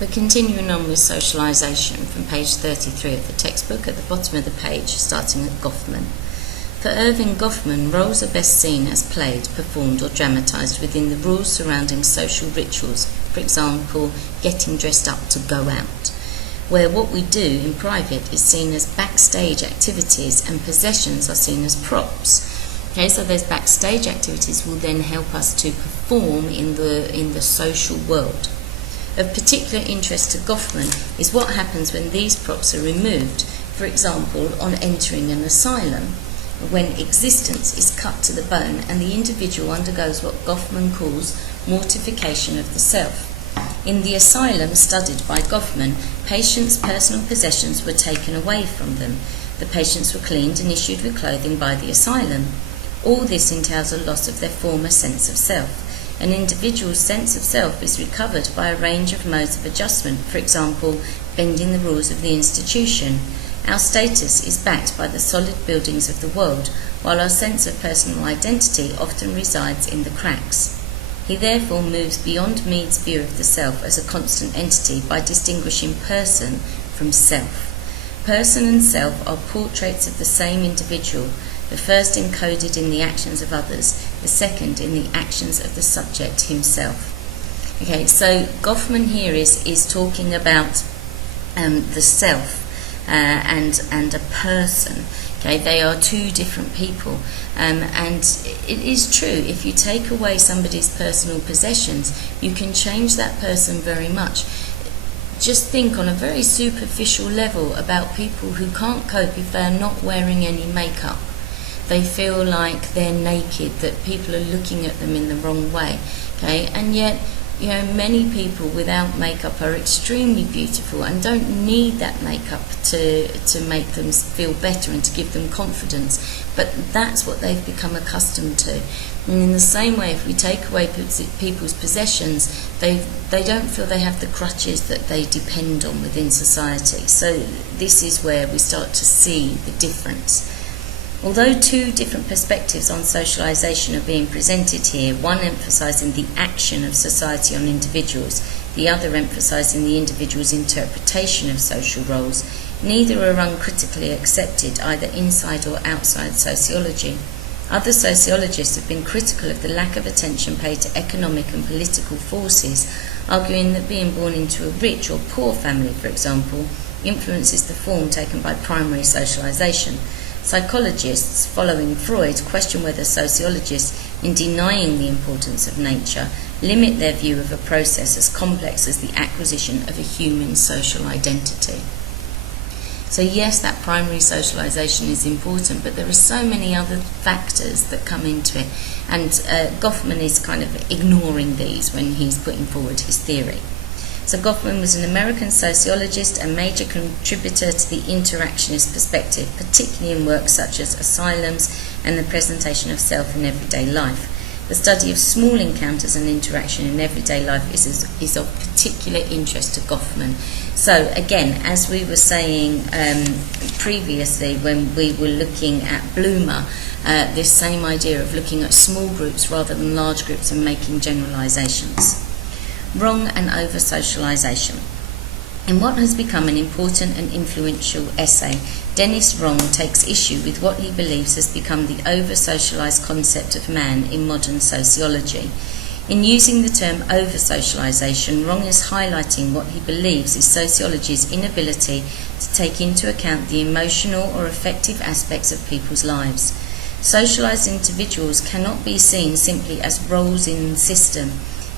We're continuing on with socialisation from page 33 of the textbook, at the bottom of the page, starting at Goffman. For Irving Goffman, roles are best seen as played, performed or dramatised within the rules surrounding social rituals, for example, getting dressed up to go out, where what we do in private is seen as backstage activities and possessions are seen as props. Okay, so those backstage activities will then help us to perform in the social world. Of particular interest to Goffman is what happens when these props are removed, for example, on entering an asylum, when existence is cut to the bone and the individual undergoes what Goffman calls mortification of the self. In the asylum studied by Goffman, patients' personal possessions were taken away from them. The patients were cleaned and issued with clothing by the asylum. All this entails a loss of their former sense of self. An individual's sense of self is recovered by a range of modes of adjustment, for example, bending the rules of the institution. Our status is backed by the solid buildings of the world, while our sense of personal identity often resides in the cracks. He therefore moves beyond Mead's view of the self as a constant entity by distinguishing person from self. Person and self are portraits of the same individual, the first encoded in the actions of others, the second in the actions of the subject himself. Okay, so Goffman here is talking about the self and a person. Okay, they are two different people, and it is true, if you take away somebody's personal possessions, you can change that person very much. Just think on a very superficial level about people who can't cope if they are not wearing any makeup. They feel like they're naked, that people are looking at them in the wrong way. Okay, and yet, you know, many people without makeup are extremely beautiful and don't need that makeup to make them feel better and to give them confidence. But that's what they've become accustomed to. And in the same way, if we take away people's possessions, they don't feel they have the crutches that they depend on within society. So this is where we start to see the difference. Although two different perspectives on socialisation are being presented here, one emphasising the action of society on individuals, the other emphasising the individual's interpretation of social roles, neither are uncritically accepted either inside or outside sociology. Other sociologists have been critical of the lack of attention paid to economic and political forces, arguing that being born into a rich or poor family, for example, influences the form taken by primary socialisation. Psychologists, following Freud, question whether sociologists, in denying the importance of nature, limit their view of a process as complex as the acquisition of a human social identity. So yes, that primary socialisation is important, but there are so many other factors that come into it, and Goffman is kind of ignoring these when he's putting forward his theory. So Goffman was an American sociologist and major contributor to the interactionist perspective, particularly in works such as Asylums and the presentation of self in everyday life. The study of small encounters and interaction in everyday life is of particular interest to Goffman. So again, as we were saying previously when we were looking at Bloomer, this same idea of looking at small groups rather than large groups and making generalisations. Wrong and over-socialisation. In what has become an important and influential essay, Dennis Wrong takes issue with what he believes has become the over-socialised concept of man in modern sociology. In using the term over-socialisation, Wrong is highlighting what he believes is sociology's inability to take into account the emotional or affective aspects of people's lives. Socialised individuals cannot be seen simply as roles in the system.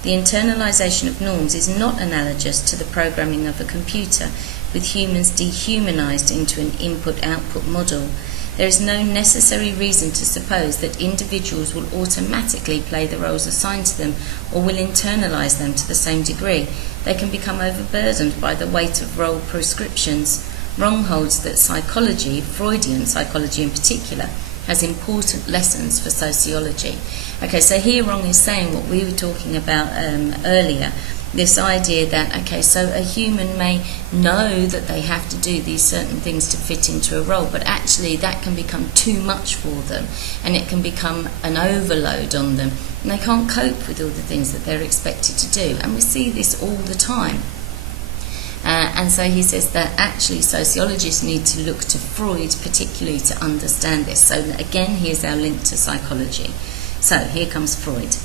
The internalisation of norms is not analogous to the programming of a computer, with humans dehumanised into an input-output model. There is no necessary reason to suppose that individuals will automatically play the roles assigned to them or will internalise them to the same degree. They can become overburdened by the weight of role prescriptions. Wrong holds that psychology, Freudian psychology in particular, has important lessons for sociology. Okay, so here Wrong is saying what we were talking about earlier, this idea that, okay, so a human may know that they have to do these certain things to fit into a role, but actually that can become too much for them, and it can become an overload on them, and they can't cope with all the things that they're expected to do, and we see this all the time. And so he says that actually sociologists need to look to Freud particularly to understand this. So again, here's our link to psychology. So here comes Freud.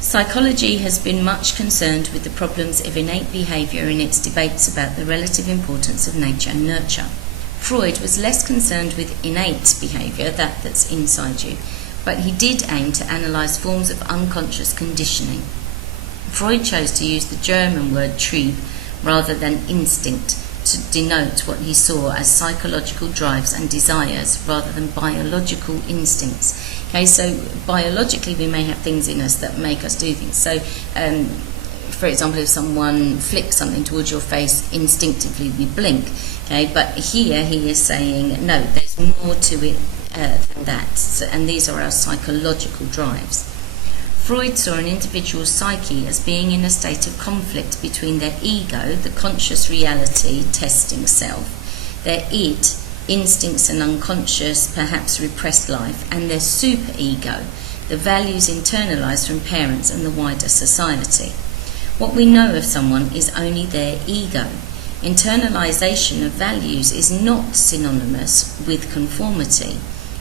Psychology has been much concerned with the problems of innate behaviour in its debates about the relative importance of nature and nurture. Freud was less concerned with innate behaviour, that's inside you, but he did aim to analyse forms of unconscious conditioning. Freud chose to use the German word Trieb rather than instinct to denote what he saw as psychological drives and desires rather than biological instincts. Okay, so biologically we may have things in us that make us do things. So, for example, if someone flicks something towards your face, instinctively we blink. Okay, but here he is saying, no, there's more to it than that. So, and these are our psychological drives. Freud saw an individual's psyche as being in a state of conflict between their ego, the conscious reality, testing self, their id, instincts and unconscious, perhaps repressed life, and their superego, the values internalised from parents and the wider society. What we know of someone is only their ego. Internalisation of values is not synonymous with conformity.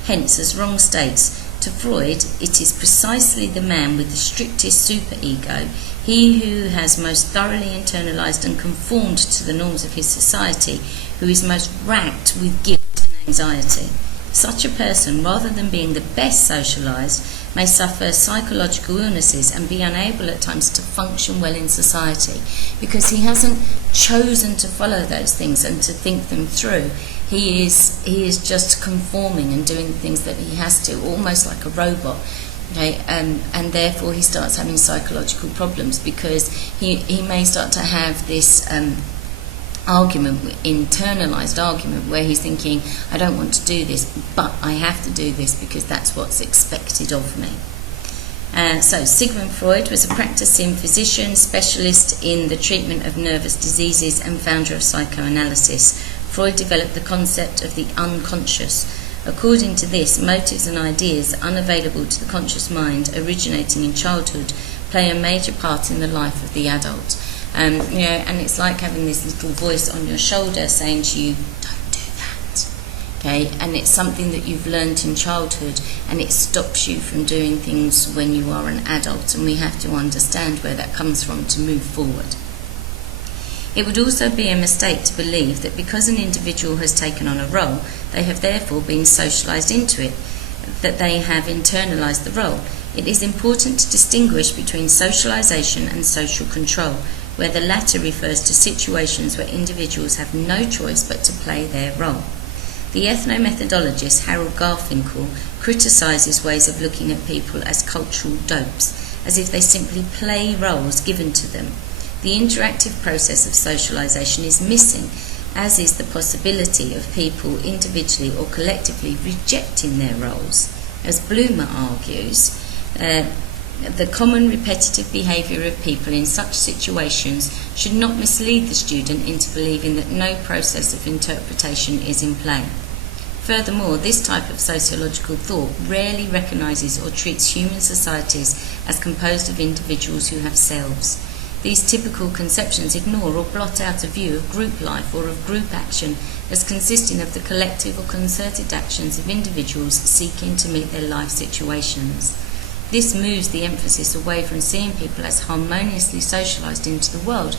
Hence, as Wrong states, to Freud, it is precisely the man with the strictest superego, he who has most thoroughly internalised and conformed to the norms of his society, who is most racked with guilt and anxiety. Such a person, rather than being the best socialised, may suffer psychological illnesses and be unable at times to function well in society because he hasn't chosen to follow those things and to think them through. He is just conforming and doing things that he has to, almost like a robot. Okay, and therefore he starts having psychological problems because he may start to have this internalized argument where he's thinking, I don't want to do this, but I have to do this because that's what's expected of me. So Sigmund Freud was a practicing physician, specialist in the treatment of nervous diseases and founder of psychoanalysis. Freud developed the concept of the unconscious. According to this, motives and ideas unavailable to the conscious mind originating in childhood play a major part in the life of the adult. And it's like having this little voice on your shoulder saying to you, don't do that. Okay, and it's something that you've learnt in childhood and it stops you from doing things when you are an adult, and we have to understand where that comes from to move forward. It would also be a mistake to believe that because an individual has taken on a role, they have therefore been socialised into it, that they have internalised the role. It is important to distinguish between socialisation and social control, where the latter refers to situations where individuals have no choice but to play their role. The ethnomethodologist Harold Garfinkel criticises ways of looking at people as cultural dopes, as if they simply play roles given to them. The interactive process of socialisation is missing, as is the possibility of people individually or collectively rejecting their roles. As Bloomer argues, the common repetitive behaviour of people in such situations should not mislead the student into believing that no process of interpretation is in play. Furthermore, this type of sociological thought rarely recognises or treats human societies as composed of individuals who have selves. These typical conceptions ignore or blot out a view of group life or of group action as consisting of the collective or concerted actions of individuals seeking to meet their life situations. This moves the emphasis away from seeing people as harmoniously socialised into the world.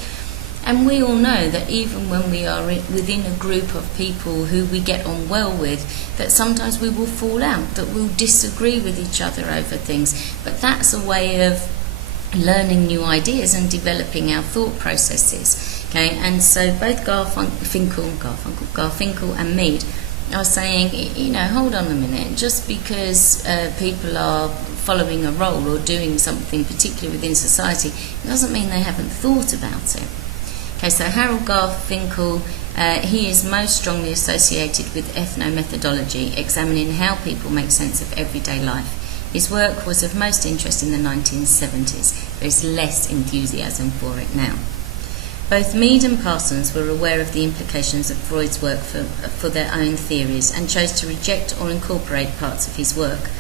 And we all know that even when we are within a group of people who we get on well with, that sometimes we will fall out, that we'll disagree with each other over things. But that's a way of learning new ideas and developing our thought processes. Okay, and so both Garfinkel and Mead are saying, hold on a minute, just because people are following a role or doing something particularly within society, it doesn't mean they haven't thought about it. Okay, so Harold Garfinkel, he is most strongly associated with ethnomethodology, examining how people make sense of everyday life. His work was of most interest in the 1970s. There is less enthusiasm for it now. Both Mead and Parsons were aware of the implications of Freud's work for their own theories and chose to reject or incorporate parts of his work,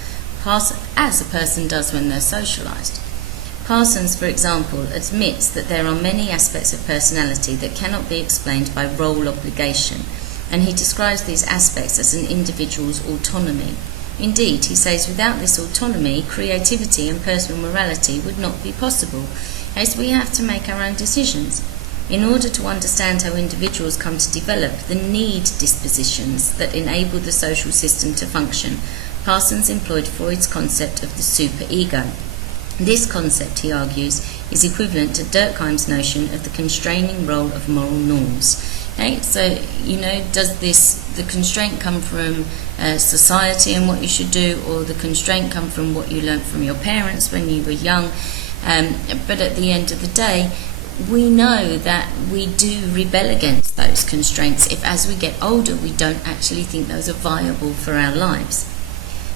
as a person does when they're socialised. Parsons, for example, admits that there are many aspects of personality that cannot be explained by role obligation, and he describes these aspects as an individual's autonomy. Indeed, he says without this autonomy, creativity and personal morality would not be possible, as we have to make our own decisions. In order to understand how individuals come to develop the need dispositions that enable the social system to function, Parsons employed Freud's concept of the superego. This concept, he argues, is equivalent to Durkheim's notion of the constraining role of moral norms. Okay, so, does the constraint come from society and what you should do, or the constraint come from what you learnt from your parents when you were young? But at the end of the day, we know that we do rebel against those constraints if, as we get older, we don't actually think those are viable for our lives.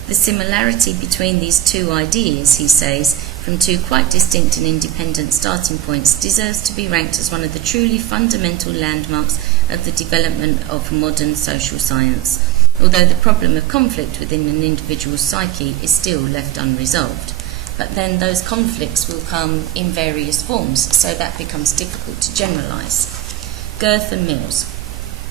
The similarity between these two ideas, he says, from two quite distinct and independent starting points, deserves to be ranked as one of the truly fundamental landmarks of the development of modern social science, although the problem of conflict within an individual's psyche is still left unresolved. But then those conflicts will come in various forms, so that becomes difficult to generalise. Girth and Mills.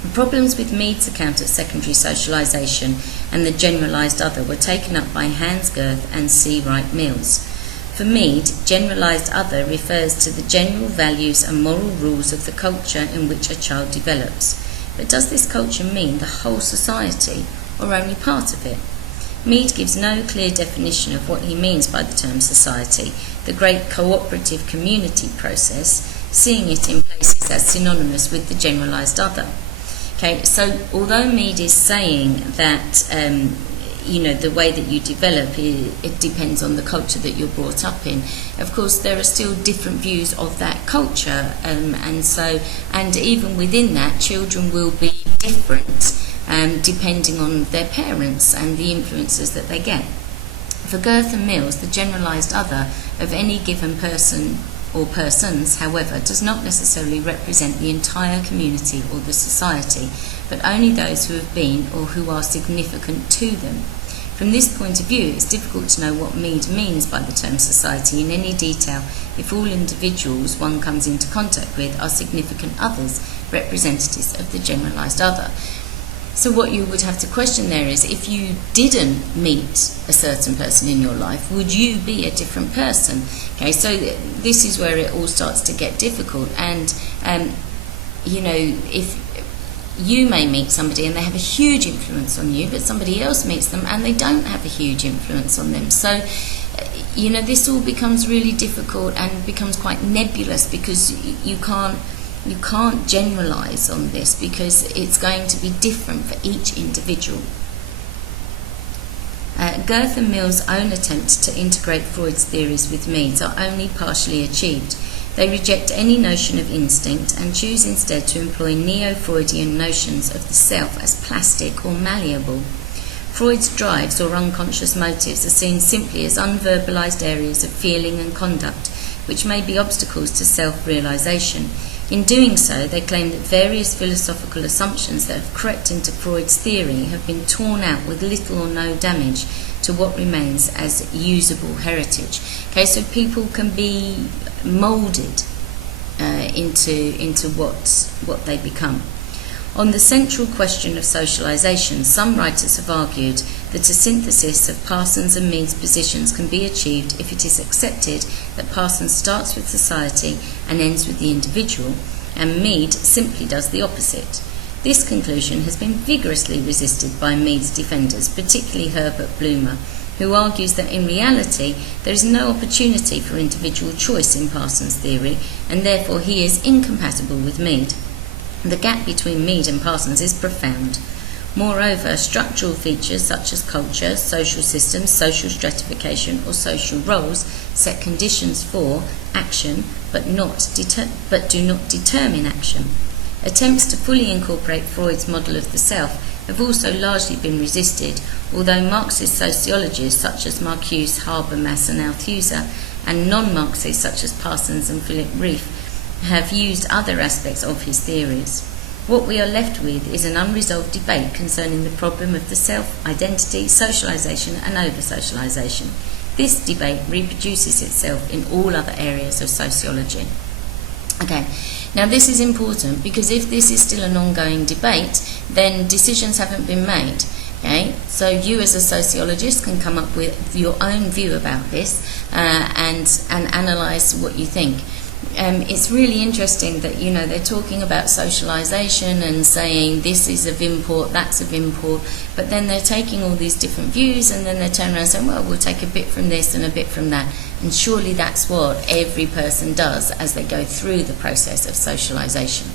The problems with Mead's account of secondary socialisation and the generalised other were taken up by Hans Girth and C. Wright Mills. For Mead, generalised other refers to the general values and moral rules of the culture in which a child develops. But does this culture mean the whole society, or only part of it? Mead gives no clear definition of what he means by the term society, the great cooperative community process, seeing it in places as synonymous with the generalised other. Okay, so although Mead is saying that the way that you develop, it depends on the culture that you're brought up in. Of course, there are still different views of that culture, and even within that, children will be different depending on their parents and the influences that they get. For Girth and Mills, the generalised other of any given person or persons, however, does not necessarily represent the entire community or the society, but only those who have been or who are significant to them. From this point of view, it's difficult to know what Mead means by the term society in any detail if all individuals one comes into contact with are significant others, representatives of the generalised other. So what you would have to question there is, if you didn't meet a certain person in your life, would you be a different person? Okay, so this is where it all starts to get difficult. And, if you may meet somebody and they have a huge influence on you, but somebody else meets them and they don't have a huge influence on them. So, this all becomes really difficult and becomes quite nebulous, because you can't generalise on this, because it's going to be different for each individual. Girth and Mills' own attempts to integrate Freud's theories with Mead's are only partially achieved. They reject any notion of instinct and choose instead to employ neo-Freudian notions of the self as plastic or malleable. Freud's drives or unconscious motives are seen simply as unverbalised areas of feeling and conduct, which may be obstacles to self-realisation. In doing so, they claim that various philosophical assumptions that have crept into Freud's theory have been torn out with little or no damage to what remains as usable heritage. Okay, so people can be moulded into what they become. On the central question of socialisation, some writers have argued that a synthesis of Parsons and Mead's positions can be achieved if it is accepted that Parsons starts with society and ends with the individual, and Mead simply does the opposite. This conclusion has been vigorously resisted by Mead's defenders, particularly Herbert Blumer, who argues that in reality there is no opportunity for individual choice in Parsons' theory, and therefore he is incompatible with Mead. The gap between Mead and Parsons is profound. Moreover, structural features such as culture, social systems, social stratification, or social roles set conditions for action, but do not determine action. Attempts to fully incorporate Freud's model of the self have also largely been resisted, although Marxist sociologists such as Marcuse, Habermas and Althusser, and non-Marxists such as Parsons and Philip Rieff, have used other aspects of his theories. What we are left with is an unresolved debate concerning the problem of the self, identity, socialisation and over-socialisation. this debate reproduces itself in all other areas of sociology. Okay, now this is important because if this is still an ongoing debate, then decisions haven't been made. Okay, so you as a sociologist can come up with your own view about this and analyse what you think. It's really interesting that, you know, they're talking about socialisation and saying this is of import, that's of import, but then they're taking all these different views and then they turn around and say, well, we'll take a bit from this and a bit from that. And surely that's what every person does as they go through the process of socialisation.